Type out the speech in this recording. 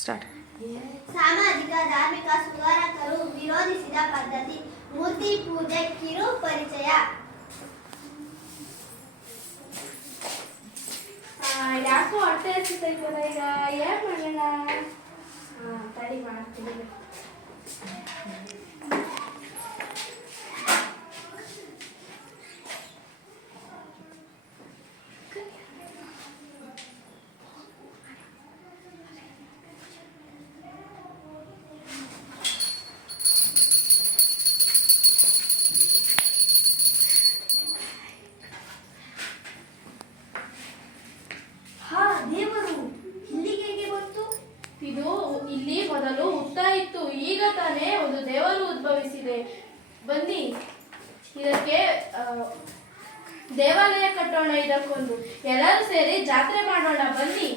Start. ಸಾಮಾಜಿಕ ಧಾರ್ಮಿಕ ಸುಧಾರಕರು ವಿರೋಧಿಸಿದ ಪದ್ಧತಿ ಮೂರ್ತಿ ಪೂಜೆ ಕಿರು ಪರಿಚಯ. ಯಾಕೋ ಹೊಟ್ಟೆ ಹಸಿತೈತಲ್ಲ, ಈಗ ಏನ್ ಮಾಡೋಣ? ತಡಿ ಮಾಡ್ತೀನಿ. ದೇವರು ಇಲ್ಲಿಗೆ ಹೇಗೆ ಬಂತು? ಇದು ಇಲ್ಲಿ ಮೊದಲು ಹುಟ್ಟ ಇತ್ತು, ಈಗ ತಾನೇ ಒಂದು ದೇವರು ಉದ್ಭವಿಸಿದೆ. ಬನ್ನಿ, ಇದಕ್ಕೆ ದೇವಾಲಯ ಕಟ್ಟೋಣ. ಇದಕ್ಕೊಂದು ಎಲ್ಲರೂ ಸೇರಿ ಜಾತ್ರೆ ಮಾಡೋಣ ಬನ್ನಿ.